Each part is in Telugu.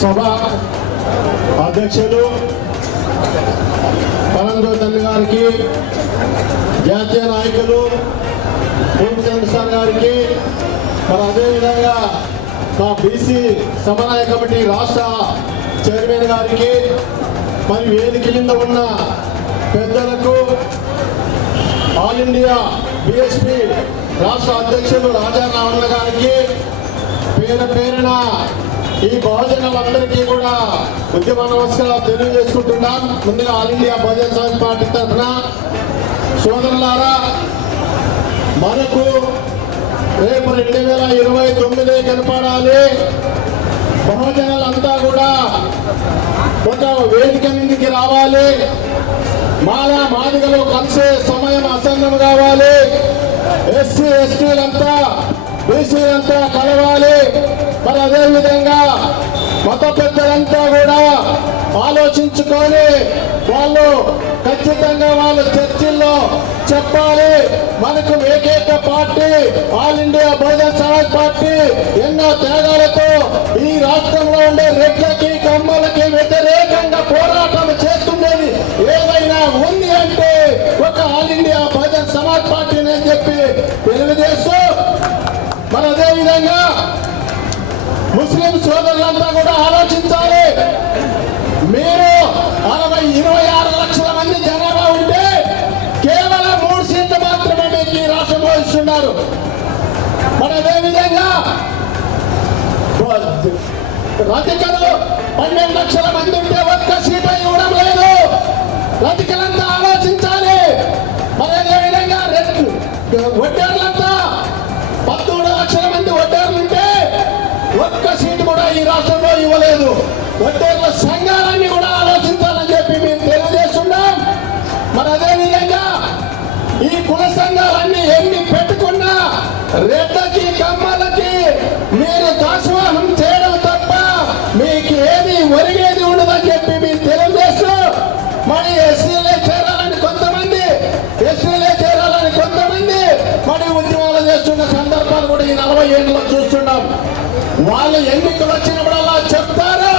సభ అధ్యక్షులు పరంజ్యోతి గారికి, జాతీయ నాయకులు పూర్ణచంద్ర సార్ గారికి, మరి అదేవిధంగా మా బీసీ సమన్వయ కమిటీ రాష్ట్ర చైర్మన్ గారికి, మరి వేదిక కింద ఉన్న పెద్దలకు, ఆల్ ఇండియా బీఎస్పీ రాష్ట్ర అధ్యక్షులు రాజా రావణ గారికి పేరు పేరున ఈ బహుజనులందరికీ కూడా ఉద్యమ నమస్కారాలు తెలియజేసుకుంటున్నాం. ముందుగా all India Bahujan Samaj party తరఫున సోదరులారా, మనకు రేపు 2029 కనపడాలి. బహుజనులంతా కూడా ఒక వేదిక మీదకి రావాలి. మాదిగలు కలిసే సమయం ఆసన్నం కావాలి. ఎస్సీ ఎస్టీలంతా బీసీలంతా కలవాలి. మరి అదేవిధంగా మత పెద్దలంతా కూడా ఆలోచించుకొని వాళ్ళు ఖచ్చితంగా వాళ్ళ చర్చిల్లో చెప్పాలి. మనకు ఏకైక party all India Bahujan Samaj party ఎన్నో త్యాగాలతో ఈ రాష్ట్రంలో ఉండే రెడ్లకి కమ్మలకి వ్యతిరేకంగా పోరాటం చేస్తుండేది ఏదైనా ఉంది అంటే ఒక ఆల్ ఇండియా బహుజన సమాజ్ పార్టీని అని చెప్పి తెలియజేస్తూ, మరి అదేవిధంగా ముస్లిం సోదరులంతా కూడా ఆలోచించాలి. మీరు 26 లక్షల మంది జనాభా ఉంటే కేవలం 3 సీట్లు మాత్రమే మీకు ఈ రాష్ట్రంలో ఇస్తున్నారు. మరి అదేవిధంగా రతికలు 12 లక్షల మంది ఉంటే ఒక్క సీటు ఇవ్వడం లేదు. రతికలంతా ఆలోచించాలి. మరి అదేవిధంగా ఒడ్డేర్లంతా 13 లక్షల మంది ఒడ్డేర్లుంటే ఒక్క సీటు కూడా ఈ రాష్ట్రంలో ఇవ్వలేదు. ఒడ్డేర్ల సంఘాలన్నీ కూడా ఆలోచించాలని చెప్పి మేము తెలియజేస్తున్నాం. మరి అదేవిధంగా ఈ కుల సంఘాలన్నీ ఎన్ని పెట్టుకున్నా రెడ్లకి కమ్మలకి మీరు దాసోహం చేయడం తప్ప మీకు ఏది ఒరిగేది ఉండదని చెప్పి మేము తెలియజేస్తూ, మరి ఎస్సీలే చేరాలని కొంతమంది, ఎస్సీలే చేరాలని కొంతమంది మరి ఉద్యమాలు చేస్తున్న సందర్భాలు కూడా ఈ 40 ఏళ్ళలో చూస్తున్నాం. వాళ్ళు ఎన్నికలు వచ్చినప్పుడల్లా చెప్తారు,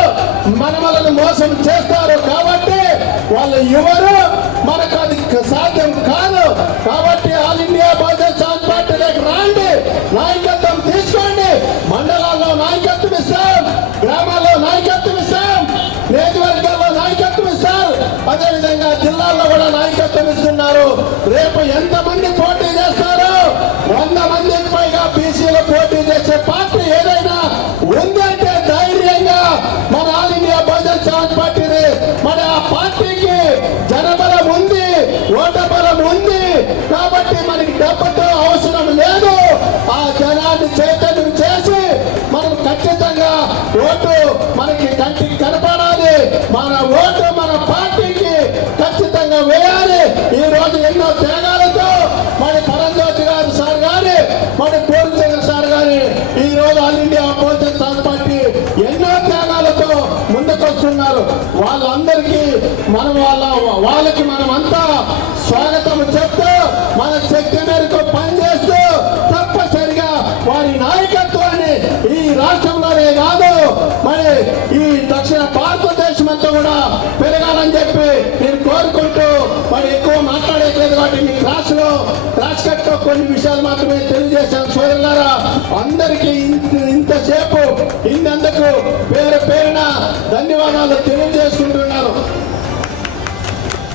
మనమలను మోసం చేస్తారు. కాబట్టి వాళ్ళు ఎవరు మనకు అది సాధ్యం కాదు. కాబట్టి ఆల్ ఇండియా బహుజన సమాజ్ పార్టీలోకి రాండి, నాయకత్వం తీసుకోండి. మండలాల్లో నాయకత్వం ఇస్తాం, గ్రామాల్లో నాయకత్వం ఇస్తాం, నియోజకవర్గాల్లో నాయకత్వం ఇస్తారు, అదేవిధంగా జిల్లాల్లో కూడా నాయకత్వం ఇస్తున్నారు. రేపు ఎంతమంది పోటీ చేస్తారు? 100 మందికి పైగా బీసీలో పోటీ చేసే పార్టీ ఏదైనా ఉందంటే ధైర్యంగా మన ఆల్ ఇండియా బహుజన సమాజ్ పార్టీని, మన ఆ పార్టీకి జనబలం ఉంది, ఓట బలం ఉంది. కాబట్టి మనకి డబ్బుతో అవసరం లేదు. ఆ జనాన్ని చైతన్యం చేసి మనం ఖచ్చితంగా ఓటు మనకి కంటికి కనపడాలి. మన ఓటు మన పార్టీకి ఖచ్చితంగా వేయాలి. ఈ రోజు ఎన్నో త్యాగాలతో మరి పరంజ్యోతి గారు సార్ గాని, మరి పూర్ణచంద్ర సార్ గాని ఈ రోజు all India Bahujan Samaj party ఎన్నో త్యాగాలతో ముందుకొస్తున్నారు. వాళ్ళందరికీ వాళ్ళకి మనమంతా స్వాగతం చెప్తూ మన శక్తి మేరకు పనిచేస్తూ తప్పనిసరిగా వారి నాయకత్వాన్ని ఈ రాష్ట్రంలోనే కాదు మరి ఈ దక్షిణ భారతదేశం అంతా కూడా పెరగాలని చెప్పి నేను కోరుకుంటూ, మరి ఎక్కువ మాట్లాడేట్లేదు కాబట్టి మీ క్లాసులో క్లాస్ కట్లో కొన్ని విషయాలు మాత్రమే తెలియజేశాను. సోదరులారా, అందరికీ ఇంతసేపు ఇందుకు పేరు పేరున ధన్యవాదాలు తెలియజేసుకుంటున్నాను.